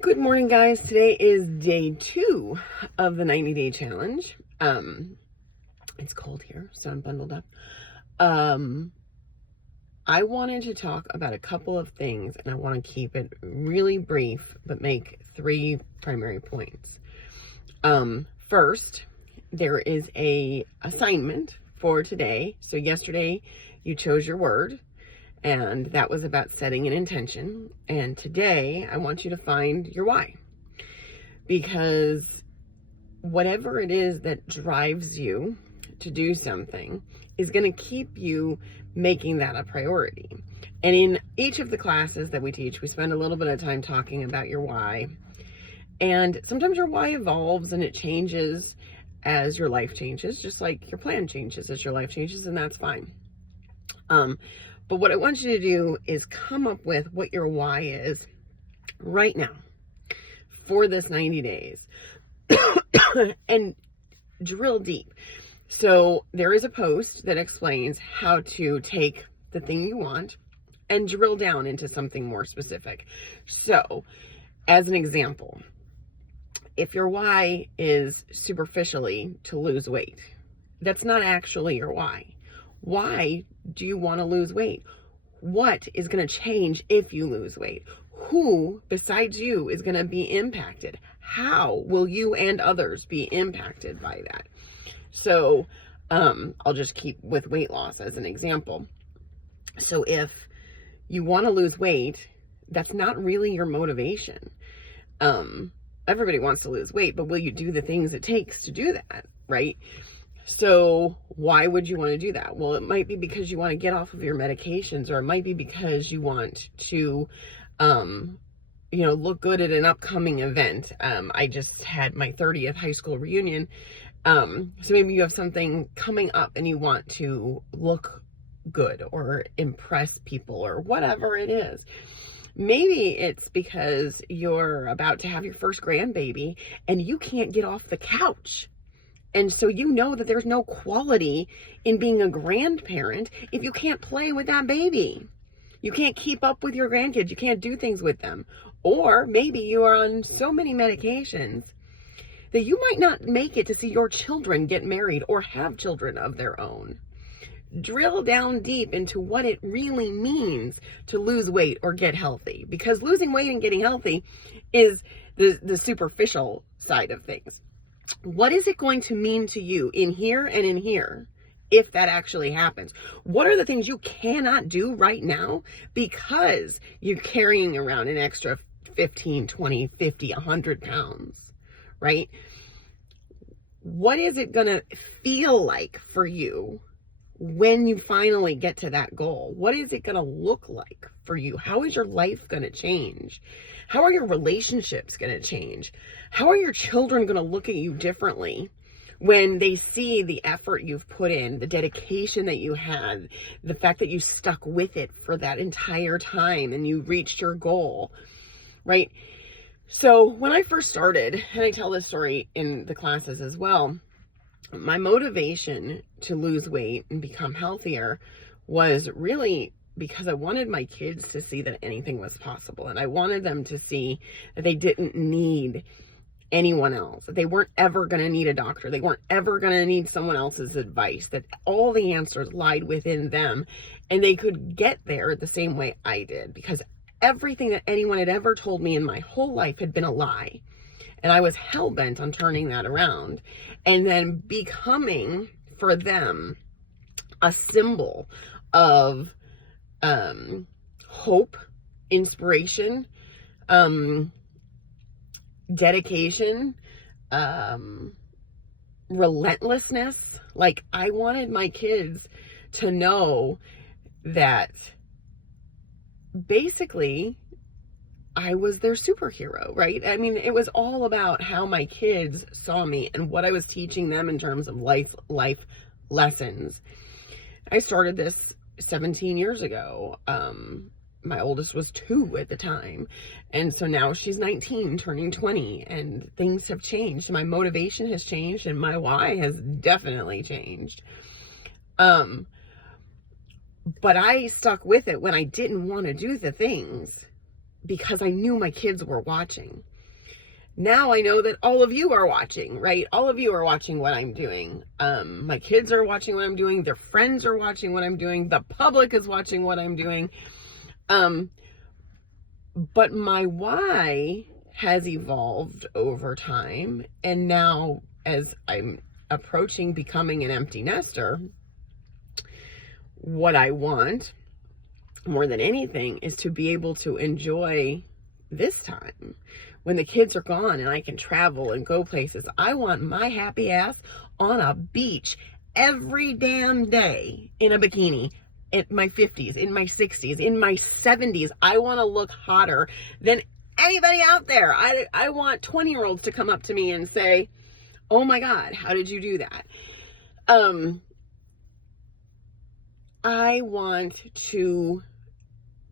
Good morning, guys. Today is day 2 of the 90-day challenge. It's cold here, so I'm bundled up. I wanted to talk about a couple of things, and I want to keep it really brief, but make 3 primary points. First, there is a assignment for today. So yesterday you chose your word, and that was about setting an intention. And today I want you to find your why, because whatever it is that drives you to do something is going to keep you making that a priority. And in each of the classes that we teach, we spend a little bit of time talking about your why. And sometimes your why evolves and it changes as your life changes, just like your plan changes as your life changes, and that's fine. But what I want you to do is come up with what your why is right now for this 90 days and drill deep. So there is a post that explains how to take the thing you want and drill down into something more specific. So as an example, if your why is superficially to lose weight, that's not actually your why. Why do you want to lose weight? What is going to change if you lose weight? Who besides you is going to be impacted? How will you and others be impacted by that? So I'll just keep with weight loss as an example. So if you want to lose weight, that's not really your motivation. Everybody wants to lose weight, but will you do the things it takes to do that, right? So why would you want to do that? Well, it might be because you want to get off of your medications, or it might be because you want to, look good at an upcoming event. I just had my 30th high school reunion. So maybe you have something coming up and you want to look good or impress people or whatever it is. Maybe it's because you're about to have your first grandbaby and you can't get off the couch. And so you know that there's no quality in being a grandparent if you can't play with that baby. You can't keep up with your grandkids. You can't do things with them. Or maybe you are on so many medications that you might not make it to see your children get married or have children of their own. Drill down deep into what it really means to lose weight or get healthy, because losing weight and getting healthy is the superficial side of things. What is it going to mean to you in here and in here if that actually happens? What are the things you cannot do right now because you're carrying around an extra 15, 20, 50, 100 pounds, right? What is it going to feel like for you when you finally get to that goal? What is it going to look like for you? How is your life going to change? How are your relationships going to change? How are your children going to look at you differently when they see the effort you've put in, the dedication that you had, the fact that you stuck with it for that entire time and you reached your goal, right? So when I first started, and I tell this story in the classes as well, my motivation to lose weight and become healthier was really because I wanted my kids to see that anything was possible. And I wanted them to see that they didn't need anyone else, that they weren't ever going to need a doctor. They weren't ever going to need someone else's advice, that all the answers lied within them and they could get there the same way I did, because everything that anyone had ever told me in my whole life had been a lie. And I was hell-bent on turning that around and then becoming for them a symbol of hope, inspiration, dedication, relentlessness. Like, I wanted my kids to know that basically I was their superhero, right? I mean, it was all about how my kids saw me and what I was teaching them in terms of life lessons. I started this 17 years ago. My oldest was 2 at the time. And so now she's 19, turning 20, and things have changed. My motivation has changed and my why has definitely changed. But I stuck with it when I didn't want to do the things, because I knew my kids were watching. Now I know that all of you are watching, right? All of you are watching what I'm doing. My kids are watching what I'm doing. Their friends are watching what I'm doing. The public is watching what I'm doing. But my why has evolved over time. And now as I'm approaching becoming an empty nester, what I want more than anything is to be able to enjoy this time when the kids are gone and I can travel and go places. I want my happy ass on a beach every damn day in a bikini in my 50s, in my 60s, in my 70s. I want to look hotter than anybody out there. I want 20-year-olds to come up to me and say, oh my God, how did you do that? I want to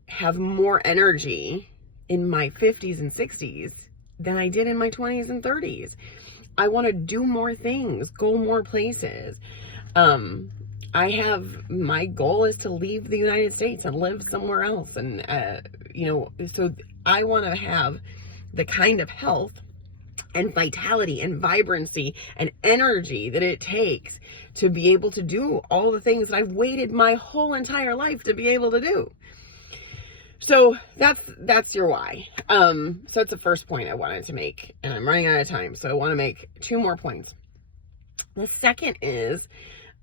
have more energy in my 50s and 60s than I did in my 20s and 30s. I want to do more things, go more places. My goal is to leave the United States and live somewhere else. And, so I want to have the kind of health and vitality and vibrancy and energy that it takes to be able to do all the things that I've waited my whole entire life to be able to do. So that's your why. So that's the first point I wanted to make, and I'm running out of time, so I want to make 2 more points. The second is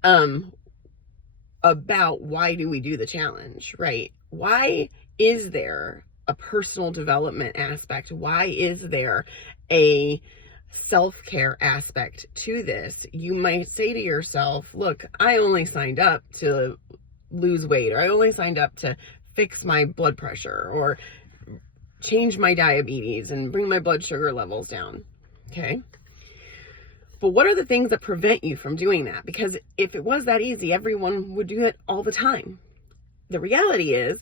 about why do we do the challenge, right? Why is there a personal development aspect? Why is there a self-care aspect to this? You might say to yourself, look, I only signed up to lose weight, or I only signed up to fix my blood pressure or change my diabetes and bring my blood sugar levels down. Okay. But what are the things that prevent you from doing that? Because if it was that easy, everyone would do it all the time. The reality is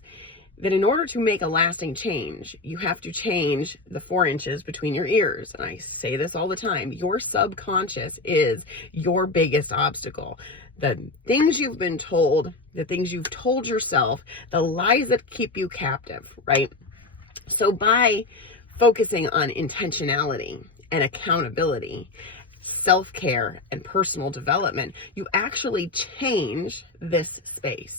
that in order to make a lasting change, you have to change the 4 inches between your ears. And I say this all the time. Your subconscious is your biggest obstacle. The things you've been told, the things you've told yourself, the lies that keep you captive, right? So by focusing on intentionality and accountability, self-care and personal development, you actually change this space.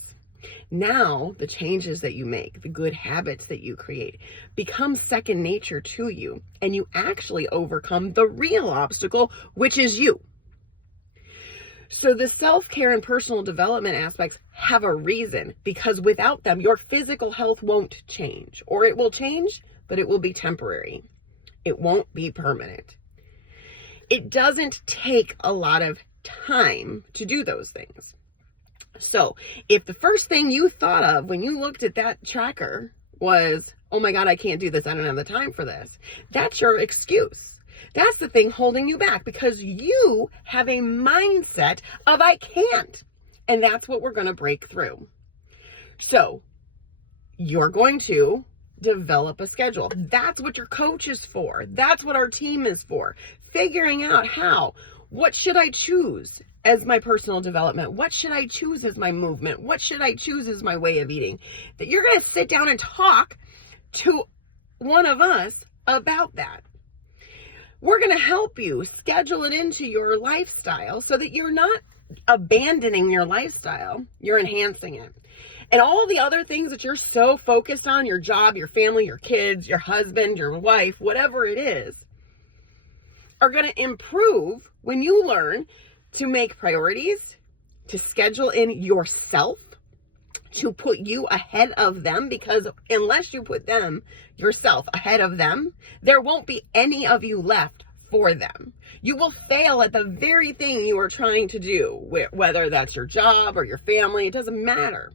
Now, the changes that you make, the good habits that you create, become second nature to you, and you actually overcome the real obstacle, which is you. So the self-care and personal development aspects have a reason, because without them, your physical health won't change, or it will change, but it will be temporary. It won't be permanent. It doesn't take a lot of time to do those things. So if the first thing you thought of when you looked at that tracker was, oh my God, I can't do this, I don't have the time for this, that's your excuse. That's the thing holding you back, because you have a mindset of I can't. And that's what we're going to break through. So you're going to develop a schedule. That's what your coach is for. That's what our team is for. Figuring out how. What should I choose as my personal development? What should I choose as my movement? What should I choose as my way of eating? That you're going to sit down and talk to one of us about that. We're going to help you schedule it into your lifestyle so that you're not abandoning your lifestyle, you're enhancing it. And all the other things that you're so focused on, your job, your family, your kids, your husband, your wife, whatever it is, are going to improve when you learn to make priorities, to schedule in yourself, to put you ahead of them, because unless you put yourself ahead of them, there won't be any of you left for them. You will fail at the very thing you are trying to do, whether that's your job or your family, it doesn't matter.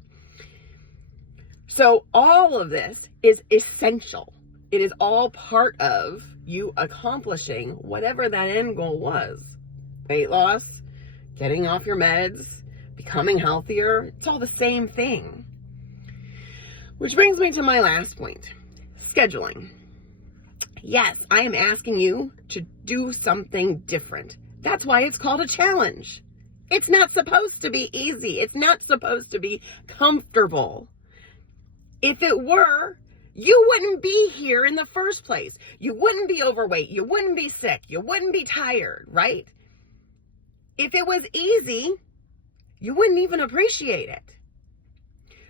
So all of this is essential. It is all part of you accomplishing whatever that end goal was. Weight loss, getting off your meds, becoming healthier, it's all the same thing. Which brings me to my last point, scheduling. Yes, I am asking you to do something different. That's why it's called a challenge. It's not supposed to be easy. It's not supposed to be comfortable. If it were, you wouldn't be here in the first place. You wouldn't be overweight. You wouldn't be sick. You wouldn't be tired, right? If it was easy, you wouldn't even appreciate it.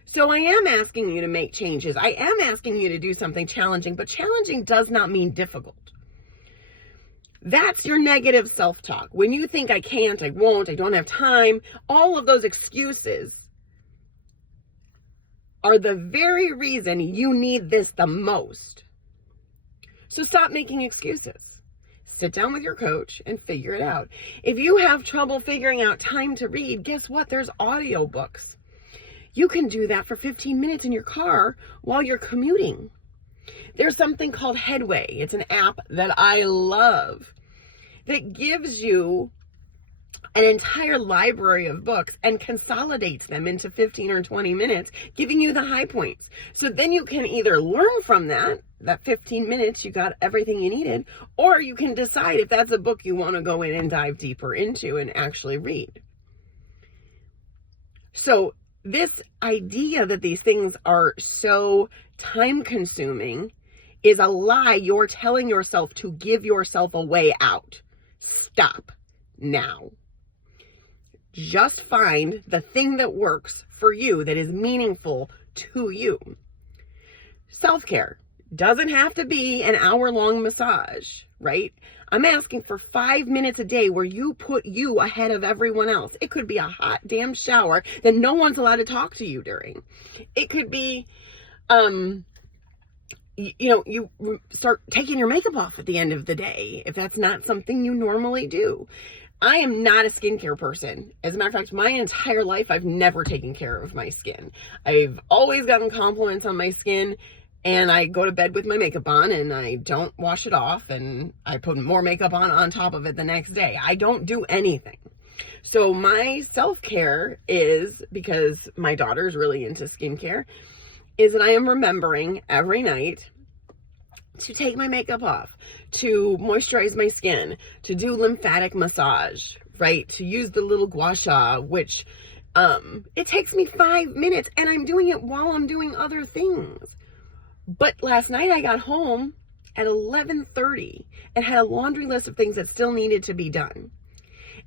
So I am asking you to make changes. I am asking you to do something challenging, but challenging does not mean difficult. That's your negative self-talk. When you think I can't, I won't, I don't have time, all of those excuses are the very reason you need this the most. So stop making excuses. Sit down with your coach and figure it out. If you have trouble figuring out time to read, guess what? There's audiobooks. You can do that for 15 minutes in your car while you're commuting. There's something called Headway. It's an app that I love that gives you an entire library of books and consolidates them into 15 or 20 minutes, giving you the high points. So then you can either learn from that 15 minutes, you got everything you needed, or you can decide if that's a book you want to go in and dive deeper into and actually read. So this idea that these things are so time consuming is a lie you're telling yourself to give yourself a way out. Stop now. Just find the thing that works for you, that is meaningful to you. Self-care doesn't have to be an hour-long massage, right? I'm asking for 5 minutes a day where you put you ahead of everyone else. It could be a hot damn shower that no one's allowed to talk to you during. It could be, you start taking your makeup off at the end of the day, if that's not something you normally do. I am not a skincare person. As a matter of fact, my entire life, I've never taken care of my skin. I've always gotten compliments on my skin, and I go to bed with my makeup on and I don't wash it off, and I put more makeup on top of it the next day. I don't do anything. So my self-care is, because my daughter's really into skincare, is that I am remembering every night to take my makeup off, to moisturize my skin, to do lymphatic massage, right? To use the little gua sha, which it takes me 5 minutes, and I'm doing it while I'm doing other things. But last night I got home at 11:30 and had a laundry list of things that still needed to be done.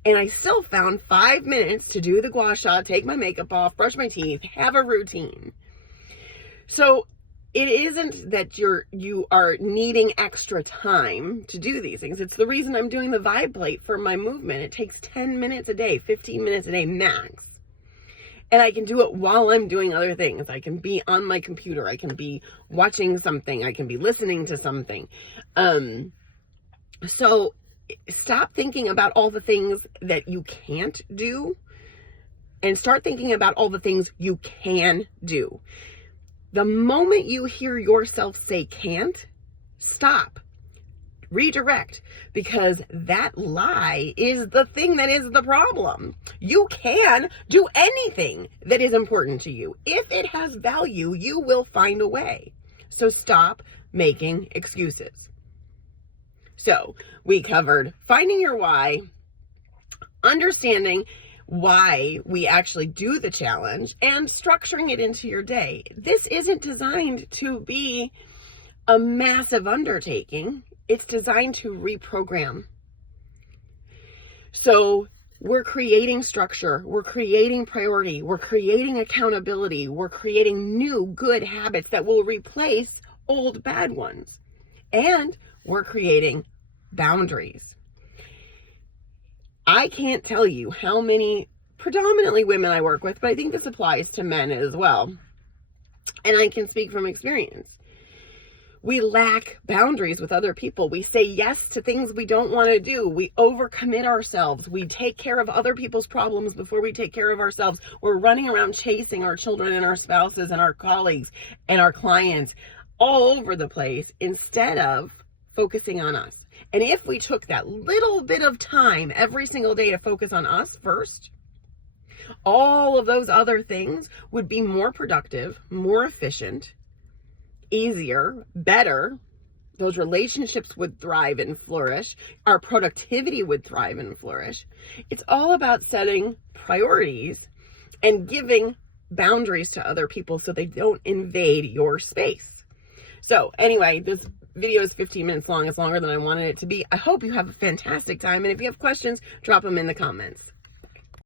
And I still found 5 minutes to do the gua sha, take my makeup off, brush my teeth, have a routine. So it isn't that you are needing extra time to do these things. It's the reason I'm doing the vibe plate for my movement. It takes 10 minutes a day, 15 minutes a day max. And I can do it while I'm doing other things. I can be on my computer. I can be watching something. I can be listening to something. So stop thinking about all the things that you can't do and start thinking about all the things you can do. The moment you hear yourself say can't, stop. Redirect, because that lie is the thing that is the problem. You can do anything that is important to you. If it has value, you will find a way. So stop making excuses. So we covered finding your why, understanding why we actually do the challenge, and structuring it into your day. This isn't designed to be a massive undertaking. It's designed to reprogram. So we're creating structure, we're creating priority, we're creating accountability, we're creating new good habits that will replace old bad ones. And we're creating boundaries. I can't tell you how many predominantly women I work with, but I think this applies to men as well. And I can speak from experience. We lack boundaries with other people. We say yes to things we don't want to do. We overcommit ourselves. We take care of other people's problems before we take care of ourselves. We're running around chasing our children and our spouses and our colleagues and our clients all over the place instead of focusing on us. And if we took that little bit of time every single day to focus on us first, all of those other things would be more productive, more efficient, easier, better. Those relationships would thrive and flourish. Our productivity would thrive and flourish. It's all about setting priorities and giving boundaries to other people so they don't invade your space. So anyway, this video is 15 minutes long. It's longer than I wanted it to be. I hope you have a fantastic time. And if you have questions, drop them in the comments.